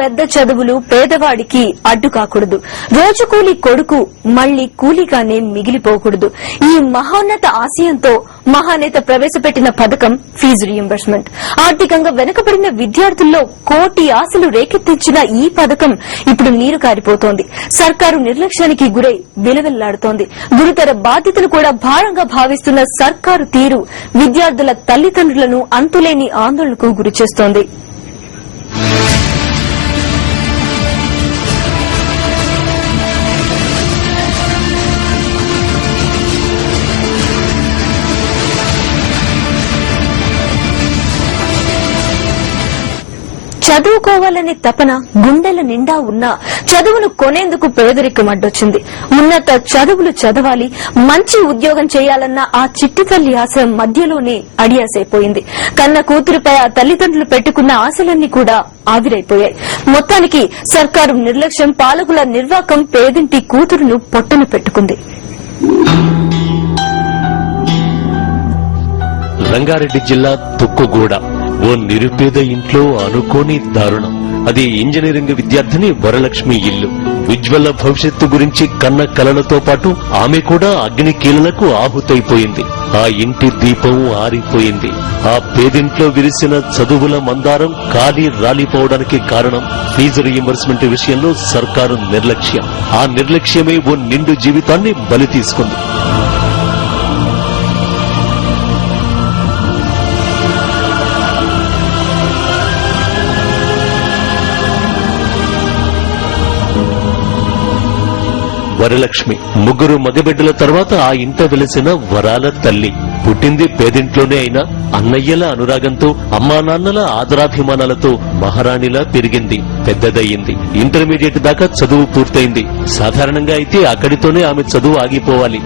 పెద్ద చదువులు పేదవాడికి అడ్డు కాకూడదు. రోజు కూలీ కొడుకు మళ్లీ కూలీగానే మిగిలిపోకూడదు. ఈ మహోన్నత ఆశయంతో మహానేత ప్రవేశపెట్టిన పథకం ఫీజు రీయింబర్స్మెంట్. ఆర్థికంగా వెనుకబడిన విద్యార్థుల్లో కోటి ఆశలు రేకెత్తించిన ఈ పథకం ఇప్పుడు నీరు కారిపోతోంది. సర్కారు నిర్లక్ష్యానికి గురై విలవిల్లాడుతోంది. గురుతర బాధ్యతను కూడా భారంగా భావిస్తున్న సర్కారు తీరు విద్యార్థుల తల్లిదండ్రులను అంతులేని ఆందోళనకు గురిచేస్తోంది. చదువుకోవాలనే తపన గుండెల నిండా ఉన్నా చదువును కొనేందుకు పేదరికం అడ్డొచ్చింది. ఉన్నత చదువులు చదవాలి, మంచి ఉద్యోగం చేయాలన్న ఆ చిట్టి తల్లి ఆశ మధ్యలోనే అడియాసైపోయింది. కన్న కూతురుపై ఆ తల్లిదండ్రులు పెట్టుకున్న ఆశలన్నీ కూడా ఆవిరైపోయాయి. మొత్తానికి సర్కారు నిర్లక్ష్యం, పాలకుల నిర్వాకం పేదింటి కూతురును పొట్టన పెట్టుకుంది. రంగారెడ్డి జిల్లా తుక్కుగూడ ఓ నిరుపేద ఇంట్లో అనుకోని దారుణం. అది ఇంజనీరింగ్ విద్యార్థిని వరలక్ష్మి ఇల్లు. ఉజ్వల భవిష్యత్తు గురించి కన్న కలలతో పాటు ఆమె కూడా అగ్ని కీలలకు ఆహుతైపోయింది. ఆ ఇంటి దీపం ఆరిపోయింది. ఆ పేదింట్లో విరిసిన చదువుల మందారం కాలి రాలిపోవడానికి కారణం ఫీజు రీయింబర్స్మెంట్ విషయంలో సర్కారు నిర్లక్ష్యం. ఆ నిర్లక్ష్యమే ఓ నిండు జీవితాన్ని బలి తీసుకుంది. వరలక్ష్మి ముగ్గురు మగబిడ్డల తర్వాత ఆ ఇంట వెలిసిన వరాల తల్లి. పుట్టింది పేదింట్లోనే అయినా అన్నయ్యల అనురాగంతో, అమ్మా నాన్నల ఆదరాభిమానాలతో మహారాణిలా పెరిగింది, పెద్దదయ్యింది. ఇంటర్మీడియట్ దాకా చదువు పూర్తయింది. సాధారణంగా అయితే అక్కడితోనే ఆమె చదువు ఆగిపోవాలి.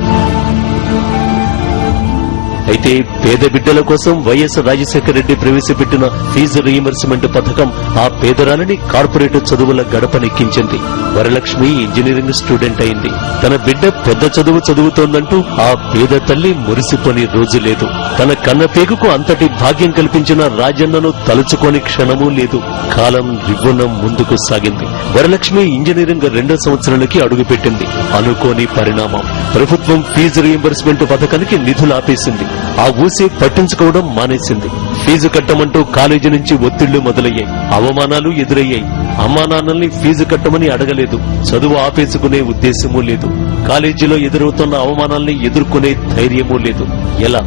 అయితే పేద బిడ్డల కోసం వైఎస్ రాజశేఖర రెడ్డి ప్రవేశపెట్టిన ఫీజు రీయింబర్స్మెంట్ పథకం ఆ పేదరాలని కార్పొరేట్ చదువుల గడపనెక్కించింది. వరలక్ష్మి ఇంజనీరింగ్ స్టూడెంట్ అయింది. తన బిడ్డ పెద్ద చదువు చదువుతోందంటూ ఆ పేద తల్లి మురిసిపోని రోజు లేదు. తన కన్న పేగుకు అంతటి భాగ్యం కల్పించిన రాజన్నను తలుచుకోని క్షణమూ లేదు. కాలం రివ్వున ముందుకు సాగింది. వరలక్ష్మి ఇంజనీరింగ్ 2వ సంవత్సరానికి అడుగుపెట్టింది. అనుకోని పరిణామం. ప్రభుత్వం ఫీజు రీయింబర్స్మెంట్ పథకానికి నిధులు ఆపేసింది. ఆ ఊసి పట్టించుకోవడం మానేసింది. ఫీజు కట్టమంటూ కాలేజీ నుంచి ఒత్తిళ్లు మొదలయ్యాయి. అవమానాలు ఎదురయ్యాయి. అమ్మా నాన్నల్ని ఫీజు కట్టమని అడగలేదు. చదువు ఆపేసుకునే ఉద్దేశమూ లేదు. కాలేజీలో ఎదురవుతున్న అవమానాల్ని ఎదుర్కొనే ధైర్యమూ లేదు. ఎలా?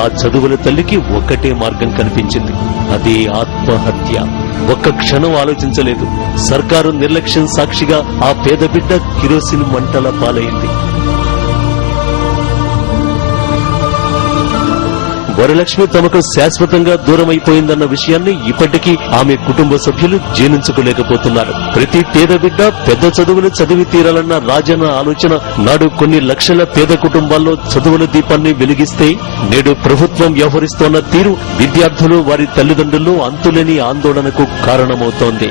ఆ చదువుల తల్లికి ఒక్కటే మార్గం కనిపించింది. అదే ఆత్మహత్య. ఒక్క క్షణం ఆలోచించలేదు. సర్కారు నిర్లక్ష్యం సాక్షిగా ఆ పేద బిడ్డ కిరోసిన్ మంటల పాలైంది. వరలక్ష్మి తమకు శాశ్వతంగా దూరమైపోయిందన్న విషయాన్ని ఇప్పటికీ ఆమె కుటుంబ సభ్యులు జీర్ణించుకోలేకపోతున్నారు. ప్రతి పేద బిడ్డ పెద్ద చదువులు చదివి తీరాలన్న రాజన్న ఆలోచన నాడు కొన్ని లక్షల పేద కుటుంబాల్లో చదువుల దీపాన్ని వెలిగిస్తే, నేడు ప్రభుత్వం వ్యవహరిస్తోన్న తీరు విద్యార్థులు, వారి తల్లిదండ్రులు అంతులేని ఆందోళనకు కారణమవుతోంది.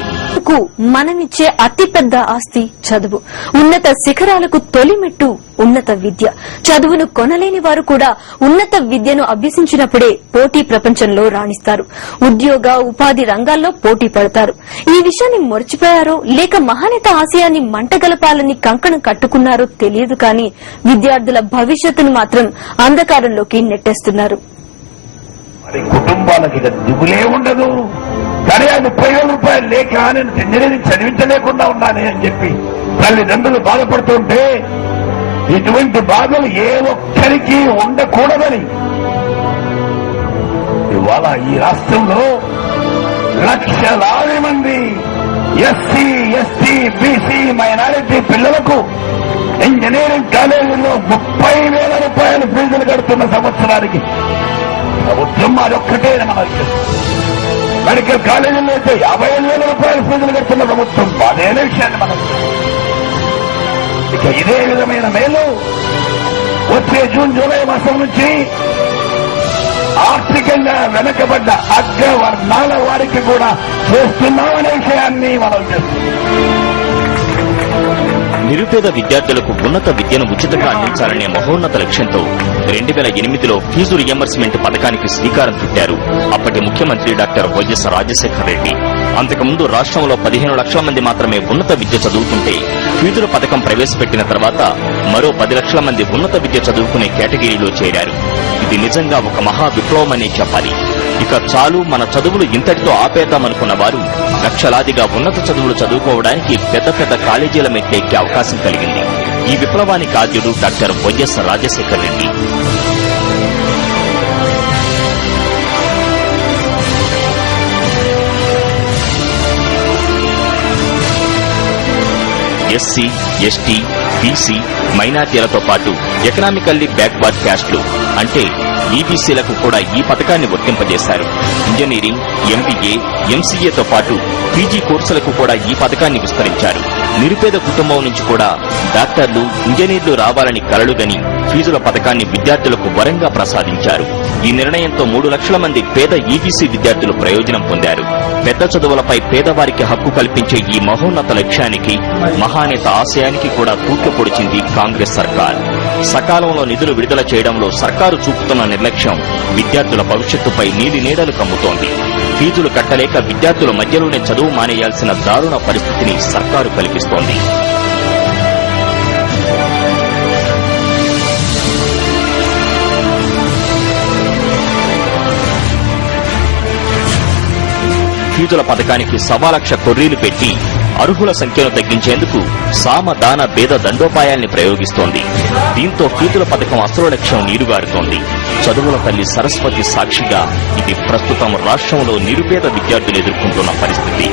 మనమిచ్చే అతిపెద్ద ఆస్తి చదువు. ఉన్నత శిఖరాలకు తొలిమెట్టు ఉన్నత విద్య. చదువును కొనలేని వారు కూడా ఉన్నత విద్యను అభ్యసించినప్పుడే పోటీ ప్రపంచంలో రాణిస్తారు. ఉద్యోగ, ఉపాధి రంగాల్లో పోటీ పడతారు. ఈ విషయాన్ని మర్చిపోయారో లేక మహానేత ఆశయాన్ని మంటగలపాలని కంకణం కట్టుకున్నారో తెలియదు కానీ విద్యార్థుల భవిష్యత్తును మాత్రం అంధకారంలోకి నెట్టేస్తున్నారు. కుటుంబాలకి దిగులే ఉండదు. కానీ అది 30,000 రూపాయలు లేక నేను ఇంజనీరింగ్ చదివించలేకుండా ఉన్నానే అని చెప్పి తల్లిదండ్రులు బాధపడుతుంటే, ఇటువంటి బాధలు ఏ ఒక్కరికి ఉండకూడదని ఇవాళ ఈ రాష్ట్రంలో లక్షలాది మంది ఎస్సీ, ఎస్టీ, బీసీ, మైనారిటీ పిల్లలకు ఇంజనీరింగ్ కాలేజీలో 30,000 రూపాయలు ఫీజులు కడుతున్న సంవత్సరానికి ప్రభుత్వం అదొక్కటే మనకి. మెడికల్ కాలేజీలో అయితే 55,000 రూపాయలు ఫీజులు కడుతున్న ప్రభుత్వం అదే విషయాన్ని మనం. ఇక ఇదే విధమైన మేలు వచ్చే జూన్, జూలై మాసం నుంచి ఆర్థికంగా వెనకబడ్డ అగ్రవర్ణాల వారికి కూడా చేస్తున్నామనే విషయాన్ని మనం చేస్తున్నాం. నిరుపేద విద్యార్థులకు ఉన్నత విద్యను ఉచితంగా అందించాలనే మహోన్నత లక్ష్యంతో 2008లో ఫీజు రియంబర్స్మెంట్ పథకానికి శ్రీకారం చుట్టారు అప్పటి ముఖ్యమంత్రి డాక్టర్ వైఎస్ రాజశేఖర రెడ్డి. అంతకుముందు రాష్ట్రంలో 15 లక్షల మంది మాత్రమే ఉన్నత విద్య చదువుతుంటే ఫీజుల పథకం ప్రవేశపెట్టిన తర్వాత మరో 10 లక్షల మంది ఉన్నత విద్య చదువుకునే కేటగిరీలో చేరారు. ఇది నిజంగా ఒక మహా విప్లవమనే చెప్పాలి. ఇక చాలు మన చదువులు ఇంతటితో ఆపేద్దామనుకున్న వారు లక్షలాదిగా ఉన్నత చదువులు చదువుకోవడానికి పెద్ద పెద్ద కాలేజీల మెట్లెక్కే అవకాశం కలిగింది. ఈ విప్లవానికి ఆద్యుడు doctor YS Rajasekhara Reddy. SC, ST, BC, మైనార్టీలతో పాటు ఎకనామికల్లీ బ్యాక్వర్డ్ క్యాస్ట్లు అంటే ఈబీసీలకు కూడా ఈ పథకాన్ని వర్తింపజేశారు. ఇంజనీరింగ్, ఎంబీఏ, ఎంసీఏతో పాటు పీజీ కోర్సులకు కూడా ఈ పథకాన్ని విస్తరించారు. నిరుపేద కుటుంబం నుంచి కూడా డాక్టర్లు, ఇంజనీర్లు రావాలని కలలుగని ఫీజుల పథకాన్ని విద్యార్థులకు వరంగా ప్రసాదించారు. ఈ నిర్ణయంతో 3 లక్షల మంది పేద ఈబీసీ విద్యార్థులు ప్రయోజనం పొందారు. పెద్ద చదువులపై పేదవారికి హక్కు కల్పించే ఈ మహోన్నత లక్ష్యానికి, మహానేత ఆశయానికి కూడా తూట్లు పొడిచింది కాంగ్రెస్ సర్కార్. సకాలంలో నిధులు విడుదల చేయడంలో సర్కారు చూపుతున్న నిర్లక్ష్యం విద్యార్థుల భవిష్యత్తుపై నీలి నీడలు కమ్ముతోంది. ఫీజులు కట్టలేక విద్యార్థుల మధ్యలోనే చదువు మానేయాల్సిన దారుణ పరిస్థితిని సర్కారు కల్పిస్తోంది. ఫీజుల పథకానికి 1.25 లక్ష కొర్రీలు పెట్టి అర్హుల సంఖ్యను తగ్గించేందుకు సామ దాన భేద దండోపాయాల్ని ప్రయోగిస్తోంది. దీంతో ఫీజుల పథకం అసలు లక్ష్యం నీరుగారుతోంది. చదువుల తల్లి సరస్వతి సాక్షిగా ఇది ప్రస్తుతం రాష్ట్రంలో నిరుపేద విద్యార్థులు ఎదుర్కొంటున్న పరిస్థితి.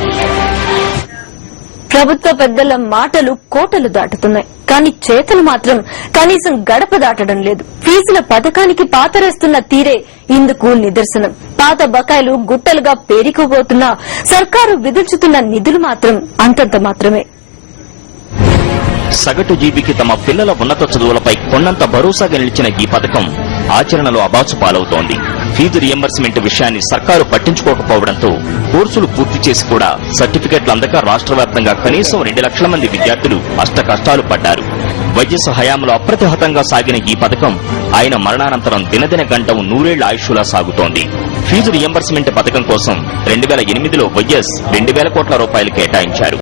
ప్రభుత్వ పెద్దల మాటలు కోటలు దాటుతున్నాయి, కానీ చేతలు మాత్రం కనీసం గడప దాటడం లేదు. ఫీజుల పథకానికి పాతరేస్తున్న తీరే ఇందుకు నిదర్శనం. పాత బకాయిలు గుట్టలుగా పేరుకుపోతున్నా సర్కారు విధించుతున్న నిధులు మాత్రం అంతంత మాత్రమే. సగటు జీవికి తమ పిల్లల ఉన్నత చదువులపై కొన్నంత భరోసాగా నిలిచిన ఈ పథకం ఆచరణలో అబాచు పాలవుతోంది. ఫీజు రియంబర్స్మెంట్ విషయాన్ని సర్కారు పట్టించుకోకపోవడంతో కోర్సులు పూర్తి చేసి కూడా సర్టిఫికెట్లు అందక రాష్ట్ర వ్యాప్తంగా కనీసం 2 లక్షల మంది విద్యార్థులు అష్టకష్టాలు పడ్డారు. వైఎస్ హయాంలో అప్రతిహతంగా సాగిన ఈ పథకం ఆయన మరణానంతరం దినదిన గంటం 100 ఏళ్ల ఆయుష్లా సాగుతోంది. ఫీజు రియంబర్స్మెంట్ పథకం కోసం 2008లో వైఎస్ 2,000 కోట్ల రూపాయలు కేటాయించారు.